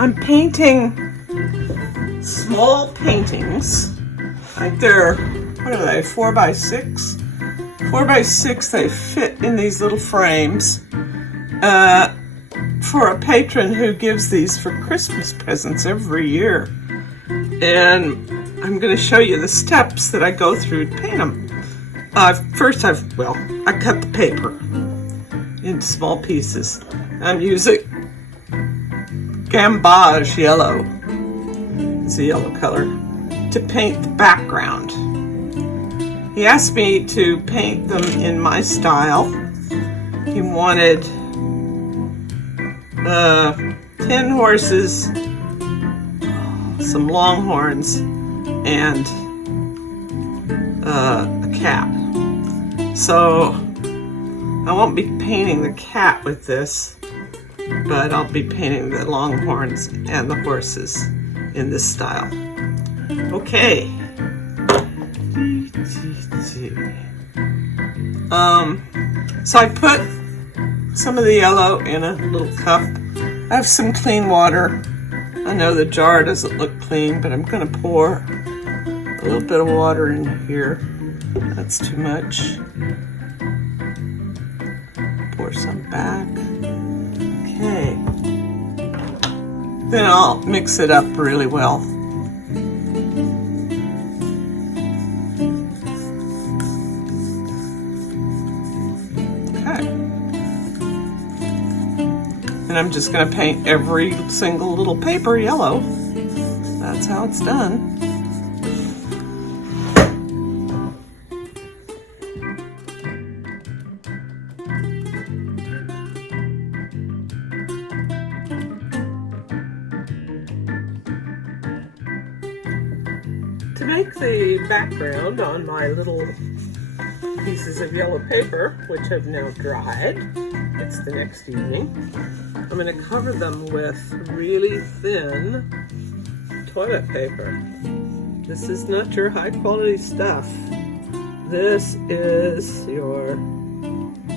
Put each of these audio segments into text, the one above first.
I'm painting small paintings. I think they're, what are they, 4x6? 4x6, they fit in these little frames for a patron who gives these for Christmas presents every year. And I'm going to show you the steps that I go through to paint them. First, I cut the paper into small pieces. I'm using gamboge yellow, it's a yellow color, to paint the background. He asked me to paint them in my style. He wanted 10 horses, some longhorns, and a cat. So I won't be painting the cat with this, but I'll be painting the longhorns and the horses in this style. Okay. So I put some of the yellow in a little cup. I have some clean water. I know the jar doesn't look clean, but I'm going to pour a little bit of water in here. That's too much. Pour some back. Okay. Then I'll mix it up really well. Okay. And I'm just going to paint every single little paper yellow. That's how it's done. To make the background on my little pieces of yellow paper, which have now dried, it's the next evening, I'm going to cover them with really thin toilet paper. This is not your high quality stuff. This is your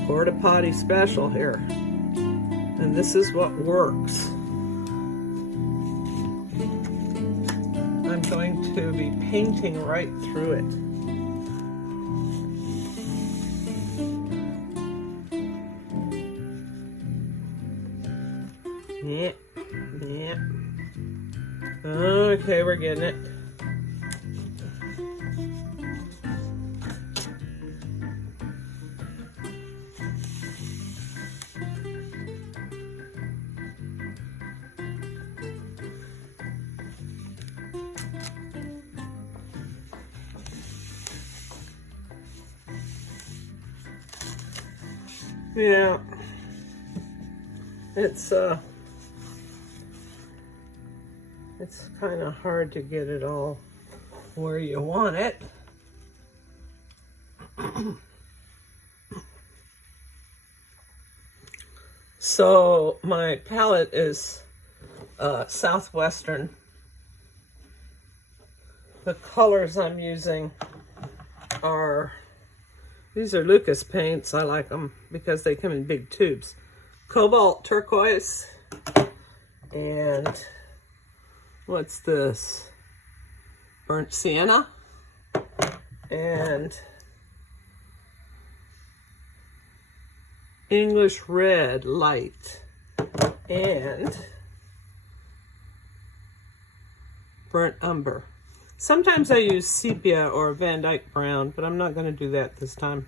porta potty special here. And this is what works. I'm going to be painting right through it. Yeah. Okay, we're getting it. Yeah, it's kind of hard to get it all where you want it. So my palette is Southwestern. The colors I'm using are, these are Lucas paints. I like them because they come in big tubes. Cobalt turquoise, and what's this? Burnt sienna, and English red light, and burnt umber. Sometimes I use sepia or Van Dyke brown, but I'm not going to do that this time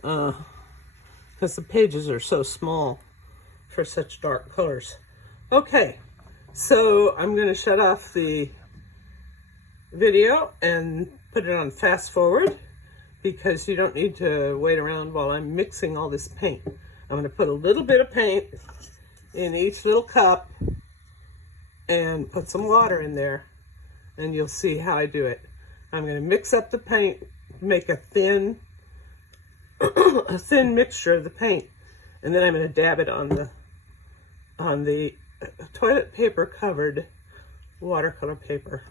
because the pages are so small for such dark colors. Okay, so I'm going to shut off the video and put it on fast forward because you don't need to wait around while I'm mixing all this paint. I'm going to put a little bit of paint in each little cup and put some water in there, and you'll see how I do it. I'm going to mix up the paint, make a thin mixture of the paint, and then I'm going to dab it on the toilet paper covered watercolor paper.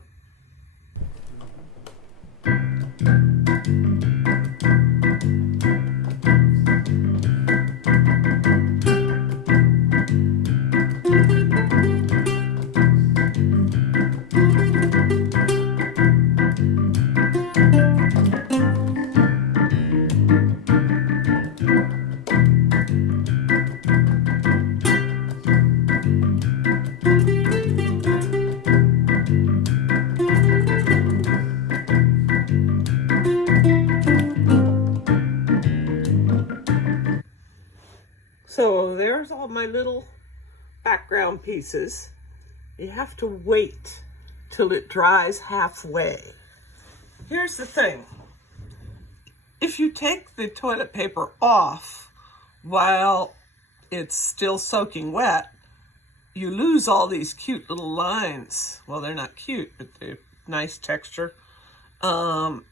there's all my little background pieces. You have to wait till it dries halfway. Here's the thing. If you take the toilet paper off while it's still soaking wet, you lose all these cute little lines. Well, they're not cute, but they're nice texture. And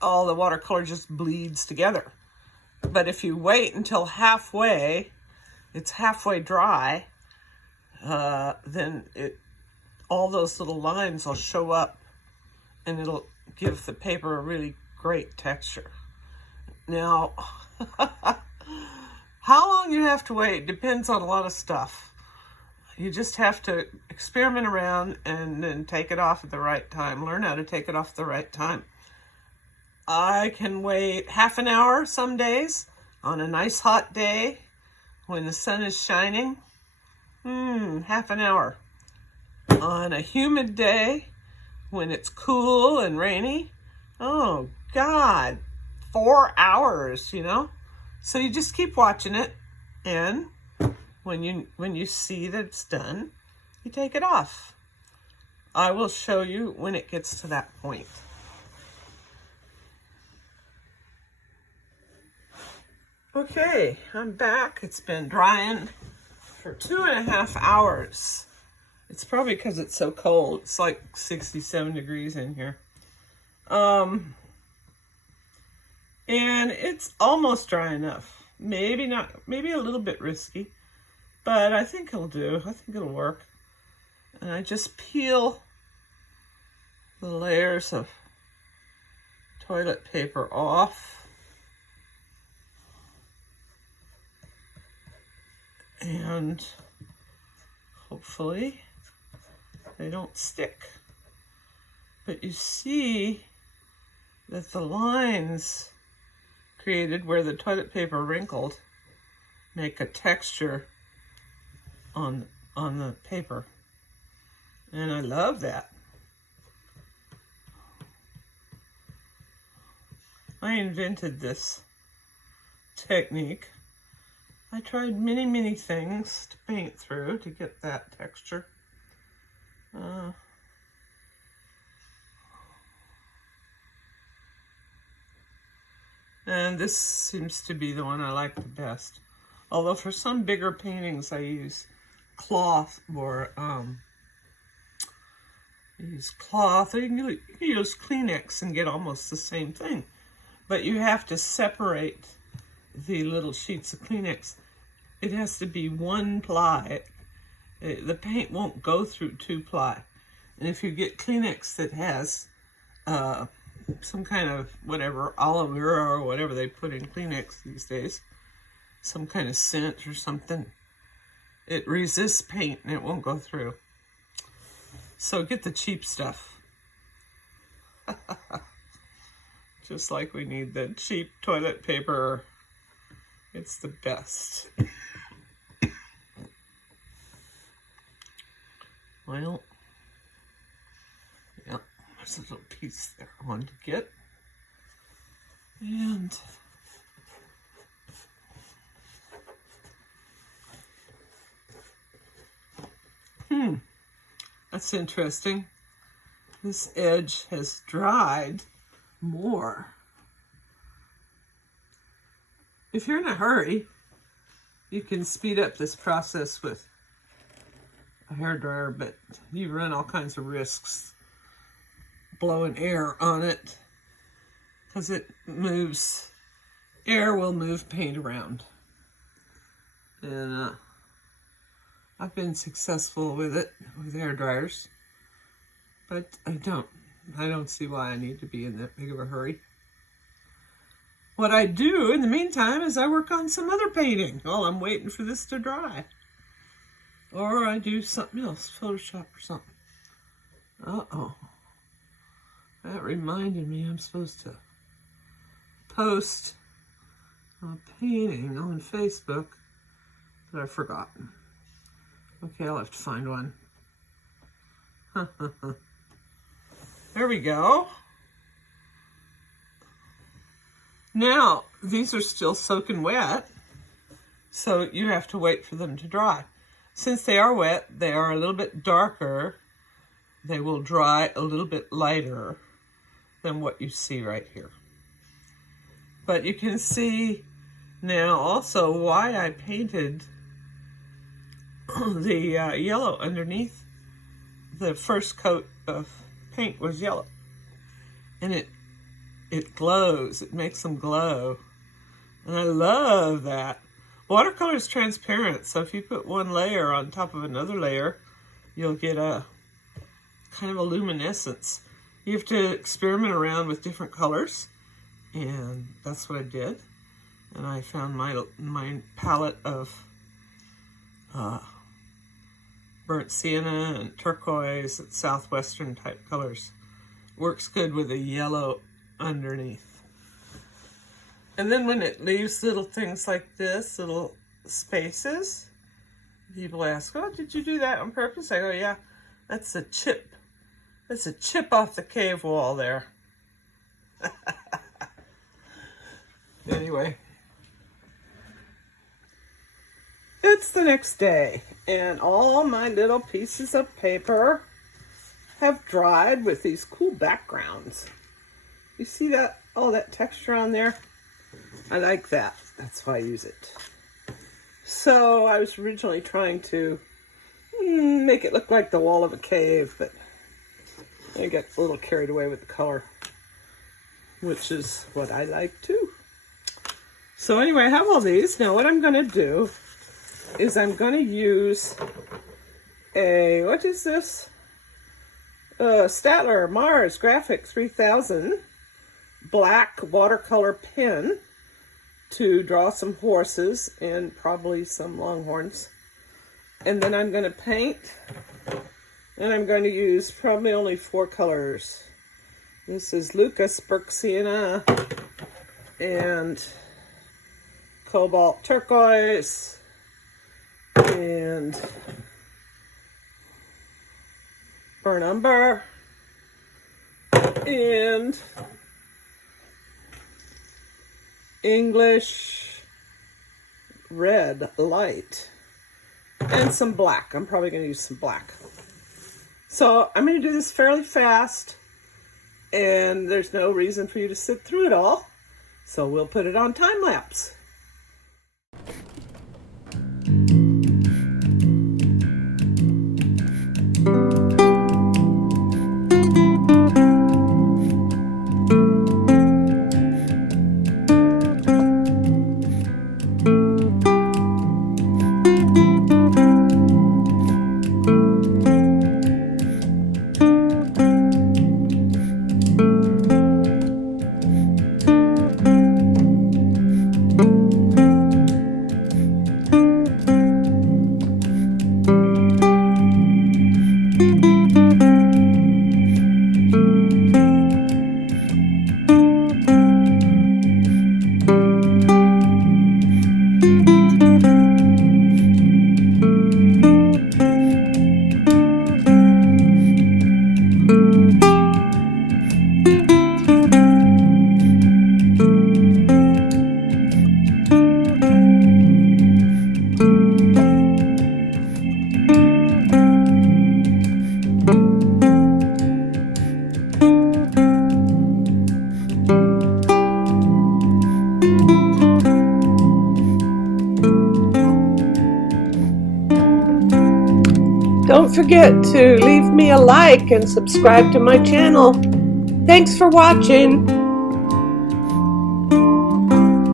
all the watercolor just bleeds together. But if you wait until halfway, it's halfway dry, then all those little lines will show up and it'll give the paper a really great texture. Now, how long you have to wait depends on a lot of stuff. You just have to experiment around and then take it off at the right time. Learn how to take it off at the right time. I can wait half an hour some days on a nice hot day when the sun is shining. Half an hour. On a humid day when it's cool and rainy, oh God, 4 hours, you know? So you just keep watching it, and when you see that it's done, you take it off. I will show you when it gets to that point. Okay, I'm back. It's been drying for 2.5 hours. It's probably because it's so cold. It's like 67 degrees in here. And it's almost dry enough. Maybe not, maybe a little bit risky, but I think it'll do. I think it'll work. And I just peel the layers of toilet paper off. And hopefully they don't stick. But you see that the lines created where the toilet paper wrinkled make a texture on the paper. And I love that. I invented this technique. I tried many things to paint through to get that texture. And this seems to be the one I like the best. Although for some bigger paintings I use cloth, or you can use Kleenex and get almost the same thing. But you have to separate the little sheets of Kleenex. It has to be 1 ply. The paint won't go through 2 ply. And if you get Kleenex that has some kind of whatever, aloe vera or whatever they put in Kleenex these days, some kind of scent or something, it resists paint and it won't go through. So get the cheap stuff. Just like we need the cheap toilet paper. It's the best. Well, yeah, there's a little piece there I wanted to get. And that's interesting. This edge has dried more. If you're in a hurry, you can speed up this process with a hairdryer, but you run all kinds of risks blowing air on it because it moves. Air will move paint around. And I've been successful with it with hairdryers, but I don't see why I need to be in that big of a hurry. What I do in the meantime is I work on some other painting while I'm waiting for this to dry. Or I do something else, Photoshop or something. Uh-oh. That reminded me I'm supposed to post a painting on Facebook that I've forgotten. Okay, I'll have to find one. There we go. Now, these are still soaking wet, So you have to wait for them to dry. Since they are wet, they are a little bit darker. They will dry a little bit lighter than what you see right here. But you can see now also why I painted the yellow underneath. The first coat of paint was yellow. And it glows. It makes them glow. And I love that. Watercolor is transparent, so if you put one layer on top of another layer, you'll get a kind of a luminescence. You have to experiment around with different colors, and that's what I did. And I found my palette of burnt sienna and turquoise and southwestern type colors. Works good with a yellow underneath. And then when it leaves little things like this, little spaces, people ask, oh, did you do that on purpose? I go, yeah, that's a chip. That's a chip off the cave wall there. Anyway. It's the next day, and all my little pieces of paper have dried with these cool backgrounds. You see that, all that texture on there? I like that. That's why I use it. So I was originally trying to make it look like the wall of a cave, but I got a little carried away with the color, which is what I like too. So anyway, I have all these. Now what I'm going to do is I'm going to use a, what is this? Statler Mars Graphic 3000 black watercolor pen to draw some horses and probably some longhorns. And then I'm going to paint, and I'm going to use probably only 4 colors. This is Lucas Burnt Sienna and Cobalt Turquoise and Burnt Umber and English Red Light and some black. I'm probably going to use some black. So I'm going to do this fairly fast, and there's no reason for you to sit through it all. So we'll put it on time lapse. Don't forget to leave me a like and subscribe to my channel. Thanks for watching.